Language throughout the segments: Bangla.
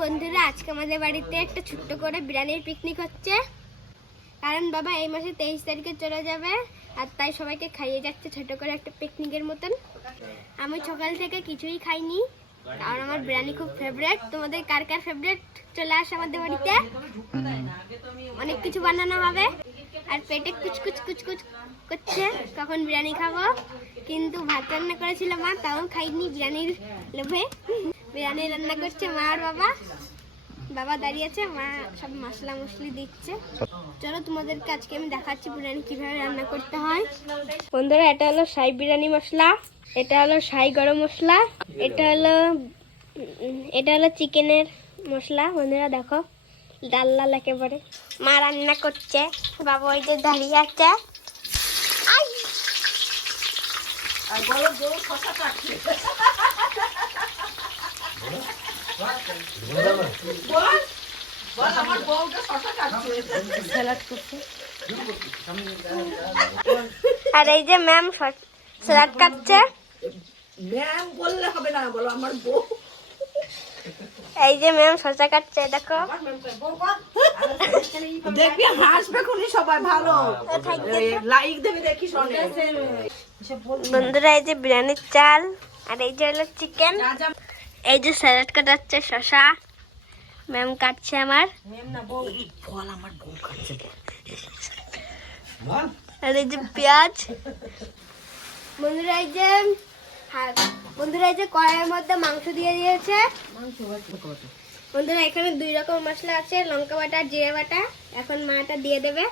বন্ধুরা, আজকে আমাদের বাড়িতে একটা ছোট্ট করে বিরিয়ানির পিকনিক হচ্ছে। কারণ বাবা এই মাসে 23 তারিখে চলে যাবে, আর তাই সবাইকে খাইয়ে যাচ্ছে ছোট করে একটা পিকনিকের মতন। আমি সকাল থেকে কিছুই খাইনি, কারণ আমার বিরিয়ানি খুব ফেভারিট। তোমাদের কার কার ফেভারিট চলে আসে আমাদের বাড়িতে। অনেক কিছু বানানো হবে, আর পেটে কুচকুচ কুচকুচ করছে কখন বিরিয়ানি খাবো। কিন্তু ভাত রান্না করেছিল মা, তাও খাইনি বিরিয়ানির লোভে। বিরিয়ানি রান্না করছে মা আর বাবা। বাবা দাঁড়িয়ে আছে, মা সব মশলা মশলি দিচ্ছে। চলো তোমাদেরকে আজকে আমি দেখাচ্ছি বিরিয়ানি কিভাবে রান্না করতে হয়। বন্ধুরা, এটা হলো শাহী বিরিয়ানি মশলা, এটা হলো শাহী গরম মশলা, এটা হলো চিকেনের মশলা। বন্ধুরা দেখো, লাল লাল একেবারে। মা রান্না করছে, বাবা ওই যে দাঁড়িয়ে আছে। আর এই যে ম্যাম স্যালাড কাটছে। ম্যাম বললে হবে না, বলো আমার বউ। এই যে ম্যাম শসা কাটছে, দেখো। দেখবি হাসবে খুনি সবাই, ভালো লাইক দেবে দেখিস অনেক। বন্ধুরা, এই যে বিরিয়ানির চাল, আর এই যে হলো চিকেন, এই যে স্যালাড কাটাচ্ছে শসা ম্যাম কাটছে আমার। আর এই যে পেঁয়াজ। বন্ধুরা এই যে কড়াইয়ের মধ্যে মাংস দিয়ে দিয়েছে। বন্ধুরা, এখানে 2 রকম মশলা আছে, লঙ্কা বাটা, জিরে বাটা। এখন মাটা দিয়ে দেবে।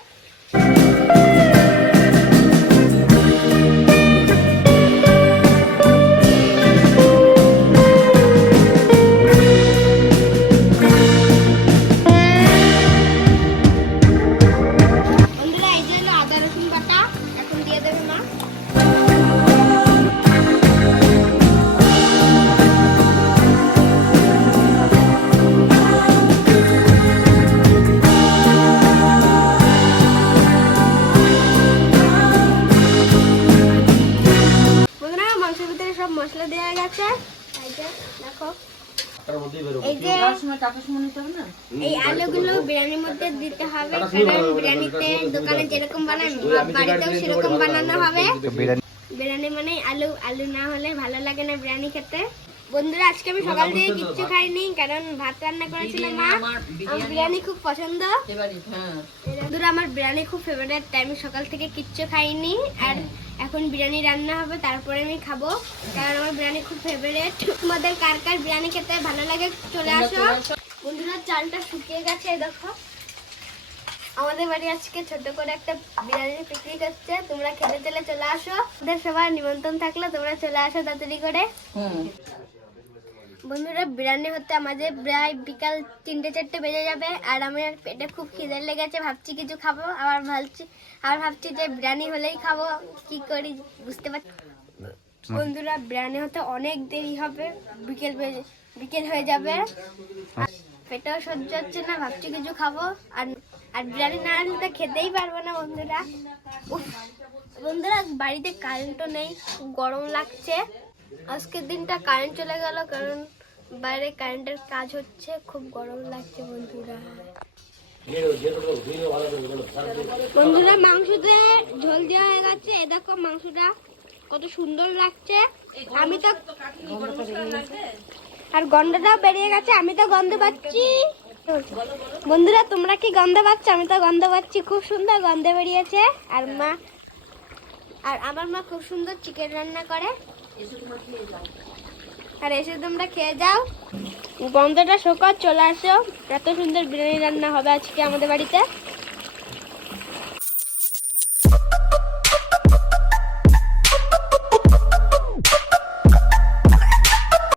বন্ধুরা, এই যে হলো আদা রসুন বাটা, এখন দিয়ে দেবে মা। মাংসের ভিতরে সব মশলা দেওয়া গেছে। দেখো, এই যে এই আলুগুলো বিরিয়ানির মধ্যে দিতে হবে, কারণ বিরিয়ানিতে দোকানে যেরকম বানায় বাড়িতেও সেরকম বানানো হবে। বিরিয়ানি মানে আলু, আলু না হলে ভালো লাগে না বিরিয়ানি খেতে। বন্ধুরা, আজকে আমি সকাল থেকে কিচ্ছু খাইনি, কারণ ভাত রান্না করেছিল মা। আমার বিরিয়ানি খুব পছন্দ। বন্ধুরা, আমার বিরিয়ানি খুব ফেভারিট, তাই আমি সকাল থেকে কিচ্ছু খাইনি। আর এখন বিরিয়ানি রান্না হবে, তারপরে আমি খাবো, কারণ আমার বিরিয়ানি খুব ফেভারিট। তোমাদের কার কার বিরিয়ানি খেতে ভালো লাগে চলে আসো। বন্ধুরা, চালটা শুকিয়ে গেছে, দেখো। আমাদের বাড়ি আজকে ছোট করে একটা বিরিয়ানির পিকনিক হচ্ছে, তোমরা খেতে চলে আসো। ওদের সবার নিমন্ত্রণ থাকলে তোমরা চলে আসো তাড়াতাড়ি করে। বন্ধুরা, বিরিয়ানি হতে আমাদের প্রায় বিকাল 3-4 বেজে যাবে। আর আমার পেটে খুব খিদে লেগেছে, ভাবছি কিছু খাবো। আবার ভাবছি যে বিরিয়ানি হলেই খাবো, কি করি বুঝতে পারছি। বন্ধুরা, বিরিয়ানি হতে অনেক দেরি হবে, বিকেল হয়ে যাবে। পেটেও সহ্য হচ্ছে না, ভাবছি কিছু খাবো। আর বিরিয়ানি না আনলে তো খেতেই পারবো না। বন্ধুরা, বাড়িতে কারেন্টও নেই, খুব গরম লাগছে। আজকের দিনটা কারেন্ট চলে গেল, কারণ বাইরে কারেন্টের কাজ হচ্ছে, খুব গরম লাগছে। বন্ধুরা, মাংসতে ঝোল দেওয়া হয়ে গেছে। এ দেখো মাংসটা কত সুন্দর লাগছে। আমি তো আর গন্ধটাও বেরিয়ে গেছে, আমি তো গন্ধ পাচ্ছি। বন্ধুরা, তোমরা কি গন্ধ পাচ্ছ? আমি তো গন্ধ পাচ্ছি, খুব সুন্দর গন্ধ বেরিয়েছে। আর আমার মা খুব সুন্দর চিকেন রান্না করে। আর এসে তোমরা খেয়ে যাও, গন্ধটা শোকা চলে আসো। এত সুন্দর বিরিয়ানি রান্না হবে আজকে আমাদের বাড়িতে।